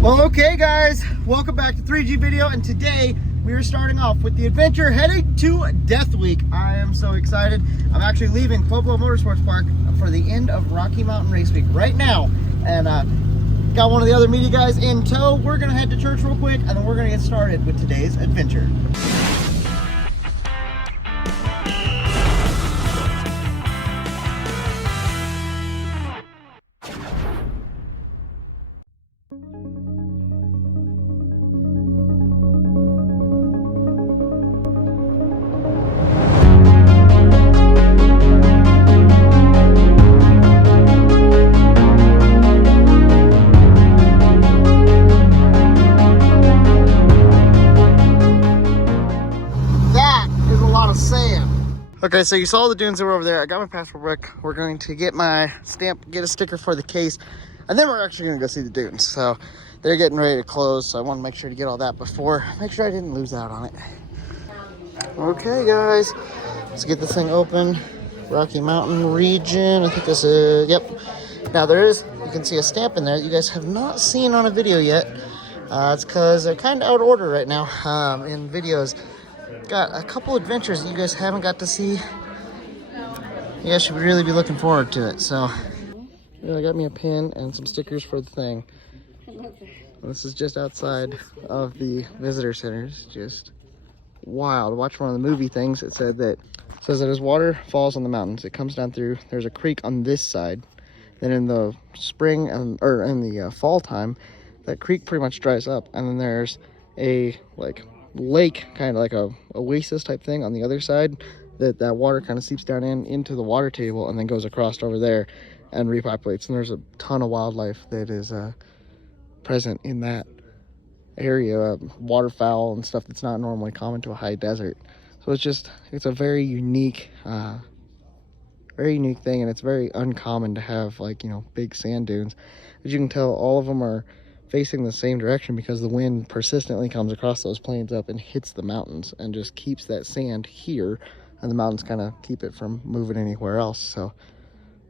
Well, okay guys, welcome back to 3G Video, and today we are starting off with the adventure heading to Death Week. I am so excited. I'm actually leaving Pueblo Motorsports Park for the end of Rocky Mountain Race Week right now, and got one of the other media guys in tow. We're gonna head to church real quick, and then we're gonna get started with today's adventure. Okay, so you saw the dunes that were over there. I got my passport book. We're going to get my stamp, get a sticker for the case, and then we're actually going to go see the dunes. So they're getting ready to close, so I want to make sure to get all that before, make sure I didn't lose out on it. Okay, guys, let's get this thing open. Rocky Mountain region, I think this is, yep. Now there is, you can see a stamp in there that you guys have not seen on a video yet. It's because they're kind of out of order right now in videos. Got a couple adventures that you guys haven't got to see. You guys should really be looking forward to it. So, yeah, I got me a pin and some stickers for the thing. This is just outside of the visitor center. It's just wild. Watch one of the movie things. It said that says that as water falls on the mountains, it comes down through. There's a creek on this side. Then in the spring or in the fall time, that creek pretty much dries up, and then there's a lake, kind of like a oasis type thing on the other side, that water kind of seeps down into the water table and then goes across over there and repopulates. And there's a ton of wildlife that is present in that area, waterfowl and stuff that's not normally common to a high desert. So it's a very unique thing, and it's very uncommon to have big sand dunes. As you can tell, all of them are facing the same direction because the wind persistently comes across those plains up and hits the mountains and just keeps that sand here, and the mountains kind of keep it from moving anywhere else. So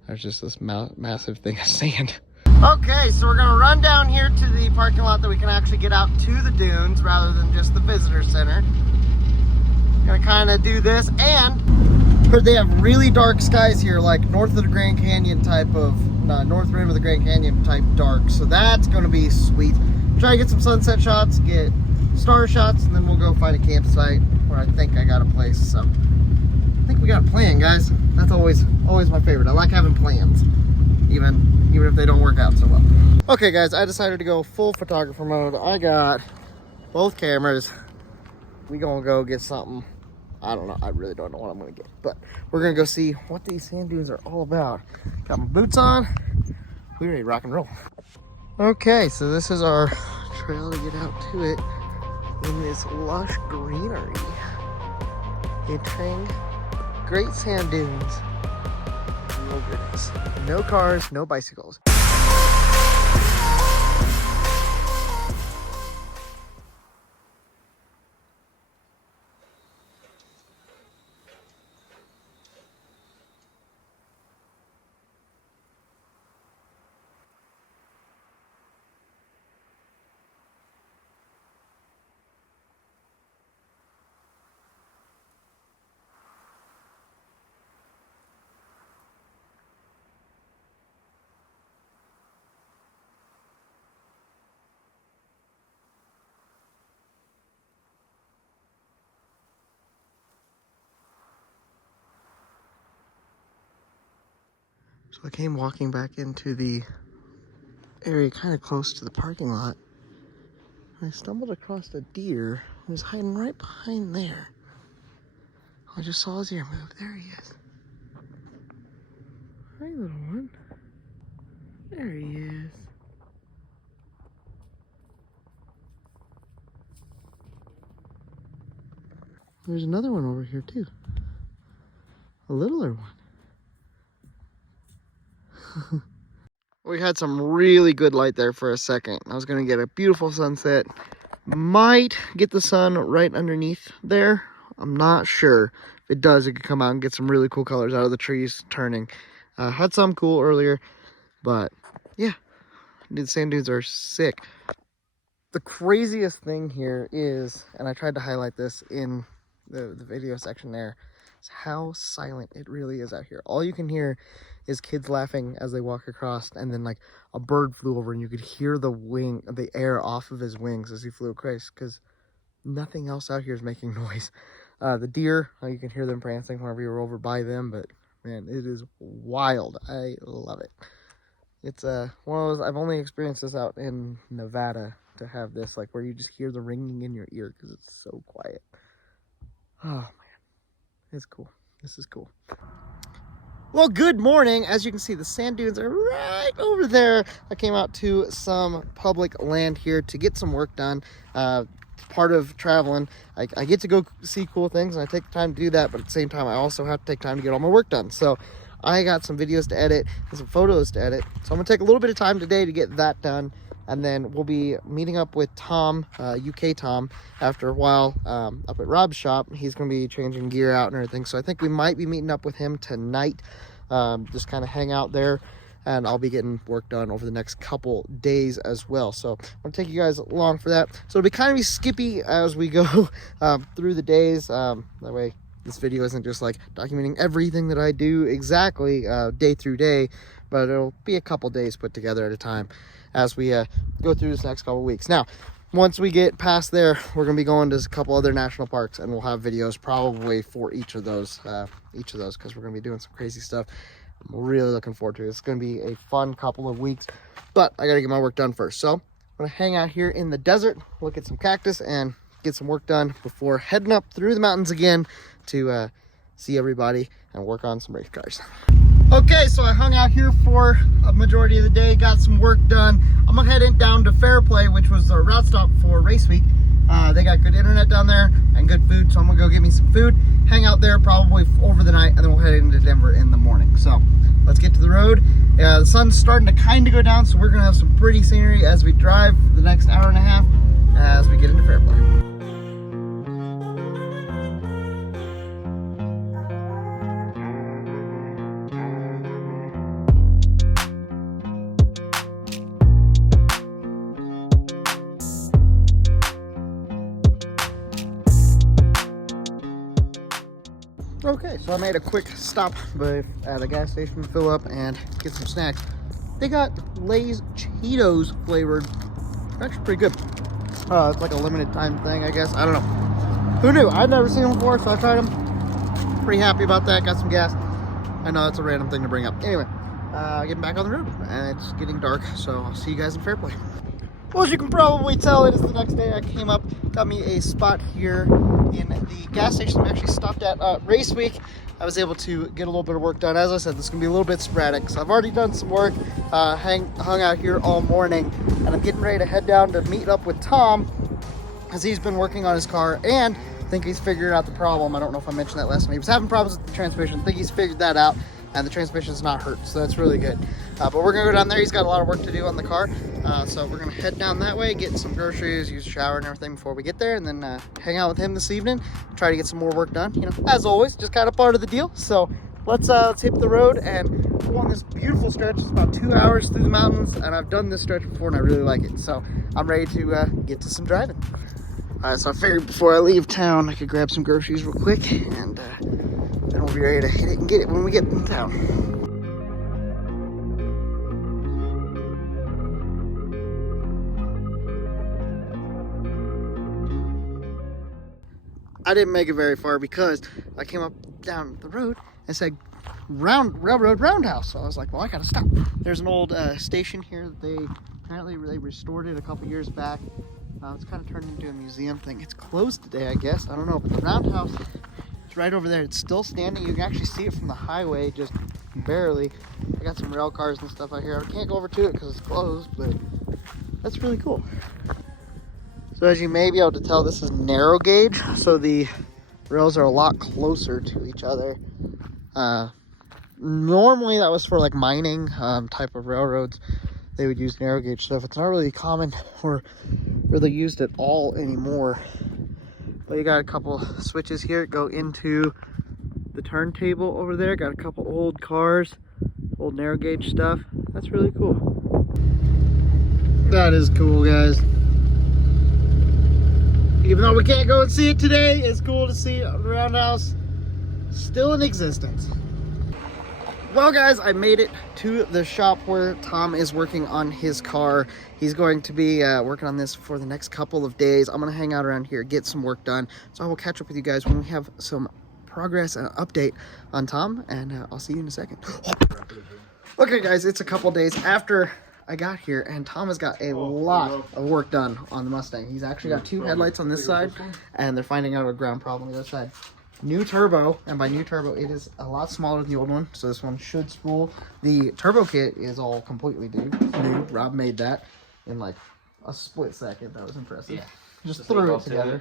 there's just this massive thing of sand. Okay, so we're gonna run down here to the parking lot that we can actually get out to the dunes rather than just the visitor center. Gonna kind of do this, and they have really dark skies here, like north of the Grand Canyon type of north rim of the Grand Canyon type dark, so that's going to be sweet. Try to get some sunset shots, get star shots, and then we'll go find a campsite where I think I got a place. So I think we got a plan, guys. That's always my favorite. I like having plans, even if they don't work out so well. Okay guys, I decided to go full photographer mode. I got both cameras. We gonna go get something. I don't know. I really don't know what I'm going to get. But we're going to go see what these sand dunes are all about. Got my boots on. We're ready to rock and roll. Okay, so this is our trail to get out to it in this lush greenery. Entering great sand dunes. Wilderness. No cars, no bicycles. So I came walking back into the area kind of close to the parking lot. I stumbled across a deer who was hiding right behind there. I just saw his ear move. There he is. Hi, little one. There he is. There's another one over here too. A littler one. We had some really good light there for a second. I was going to get a beautiful sunset. Might get the sun right underneath there. I'm not sure. If it does, it could come out and get some really cool colors out of the trees turning. Had some cool earlier, but yeah. The sand dunes are sick. The craziest thing here is, and I tried to highlight this in the video section there, is how silent it really is out here. All you can hear is kids laughing as they walk across, and then like a bird flew over and you could hear the air off of his wings as he flew across, because nothing else out here is making noise. The deer, you can hear them prancing whenever you're over by them, but man, it is wild. I love it. It's one of those, I've only experienced this out in Nevada, to have this, like, where you just hear the ringing in your ear because it's so quiet. Oh man, it's cool. This is cool. Well, good morning. As you can see, the sand dunes are right over there. I came out to some public land here to get some work done. Part of traveling, I get to go see cool things, and I take the time to do that, but at the same time I also have to take time to get all my work done. So I got some videos to edit and some photos to edit, so I'm gonna take a little bit of time today to get that done, and then we'll be meeting up with Tom, UK Tom, after a while up at Rob's shop. He's gonna be changing gear out and everything, so I think we might be meeting up with him tonight, just kind of hang out there, and I'll be getting work done over the next couple days as well. So I'm gonna take you guys along for that. So it'll be kind of skippy as we go through the days. That way this video isn't just like documenting everything that I do exactly day through day, but it'll be a couple days put together at a time as we go through this next couple weeks. Now, once we get past there, we're gonna be going to a couple other national parks, and we'll have videos probably for each of those because we're gonna be doing some crazy stuff. I'm really looking forward to it. It's going to be a fun couple of weeks, but I got to get my work done first. So I'm going to hang out here in the desert, look at some cactus, and get some work done before heading up through the mountains again to see everybody and work on some race cars. Okay, so I hung out here for a majority of the day, got some work done. I'm going to head down to Fairplay, which was the route stop for race week. They got good internet down there and good food, so I'm gonna go get me some food, hang out there probably over the night, and then we'll head into Denver in the morning. So let's get to the road. The sun's starting to kind of go down, so we're gonna have some pretty scenery as we drive the next hour and a half as we get into Fairplay. Okay, so I made a quick stop at a gas station to fill up and get some snacks. They got Lay's Cheetos flavored. Actually pretty good. It's like a limited time thing, I guess. I don't know. Who knew? I'd never seen them before, so I tried them. Pretty happy about that. Got some gas. I know that's a random thing to bring up. Anyway, getting back on the road, and it's getting dark, so I'll see you guys in Fairplay. Well, as you can probably tell, it is the next day. I came up, got me a spot here in the gas station. I actually stopped at race week. I was able to get a little bit of work done. As I said, this is gonna be a little bit sporadic. So I've already done some work, hung out here all morning, and I'm getting ready to head down to meet up with Tom, as he's been working on his car, and I think he's figured out the problem. I don't know if I mentioned that last time. He was having problems with the transmission. I think he's figured that out, and the transmission's not hurt, so that's really good. But we're gonna go down there. He's got a lot of work to do on the car, so we're gonna head down that way, get some groceries, use a shower and everything before we get there, and then hang out with him this evening, try to get some more work done. You know, as always, just kind of part of the deal. So let's hit the road and go on this beautiful stretch. It's about 2 hours through the mountains, and I've done this stretch before and I really like it. So I'm ready to get to some driving. All right, so I figured before I leave town, I could grab some groceries real quick, and then we'll be ready to hit it and get it when we get in town. I didn't make it very far because I came up down the road and said railroad roundhouse. So I was like, well, I gotta stop. There's an old station here. They restored it a couple years back. It's kind of turned into a museum thing. It's closed today, I guess. I don't know, but the roundhouse is right over there. It's still standing. You can actually see it from the highway, just barely. I got some rail cars and stuff out here. I can't go over to it because it's closed, but that's really cool. So as you may be able to tell, this is narrow gauge, so the rails are a lot closer to each other. Normally that was for like mining type of railroads. They would use narrow gauge stuff. It's not really common or really used at all anymore. But you got a couple switches here that go into the turntable over there. Got a couple old cars, old narrow gauge stuff. That's really cool. That is cool, guys. Even though we can't go and see it today, it's cool to see the roundhouse still in existence. Well guys, I made it to the shop where Tom is working on his car. He's going to be working on this for the next couple of days. I'm going to hang out around here, get some work done. So I will catch up with you guys when we have some progress and update on Tom, and I'll see you in a second. Okay guys, it's a couple days after I got here, and Tom has got a lot of work done on the Mustang. He's actually got 2 headlights on this side, and they're finding out a ground problem on the other side. New turbo, and by new turbo, it is a lot smaller than the old one, so this one should spool. The turbo kit is all completely new. Rob made that in like a split second. That was impressive. Yeah. Just threw it together.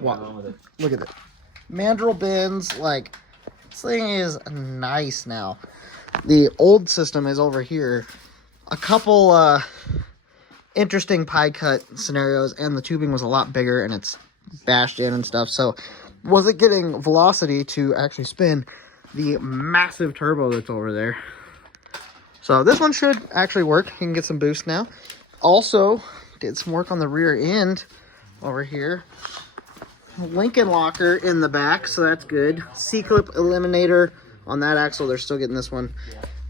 Wow. Look at it. Mandrel bins, like, this thing is nice now. The old system is over here. A couple interesting pie cut scenarios, and the tubing was a lot bigger, and it's bashed in and stuff, so wasn't getting velocity to actually spin the massive turbo that's over there. So this one should actually work. You can get some boost now. Also did some work on the rear end over here. Lincoln locker in the back, so that's good. C-clip eliminator on that axle. They're still getting this one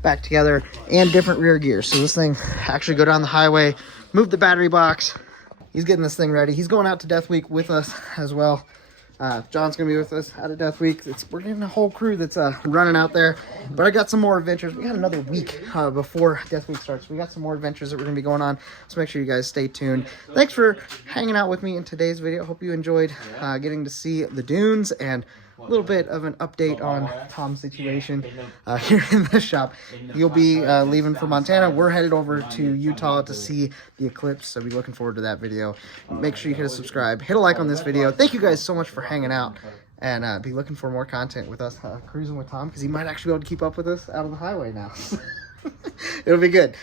back together, and different rear gears. So this thing actually go down the highway, move the battery box. He's getting this thing ready. He's going out to Death Week with us as well. John's gonna be with us out of Death Week. We're getting a whole crew that's running out there. But I got some more adventures. We got another week before Death Week starts. We got some more adventures that we're gonna be going on. So make sure you guys stay tuned. Thanks for hanging out with me in today's video. Hope you enjoyed getting to see the dunes and a little bit of an update on Tom's situation here in the shop. He'll be leaving for Montana. We're headed over to Utah to see the eclipse, so be looking forward to that video. Make sure you hit a subscribe, hit a like on this video. Thank you guys so much for hanging out, and be looking for more content with us cruising with Tom, because he might actually be able to keep up with us out on the highway now. It'll be good.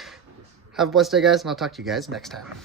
Have a blessed day, guys, and I'll talk to you guys next time.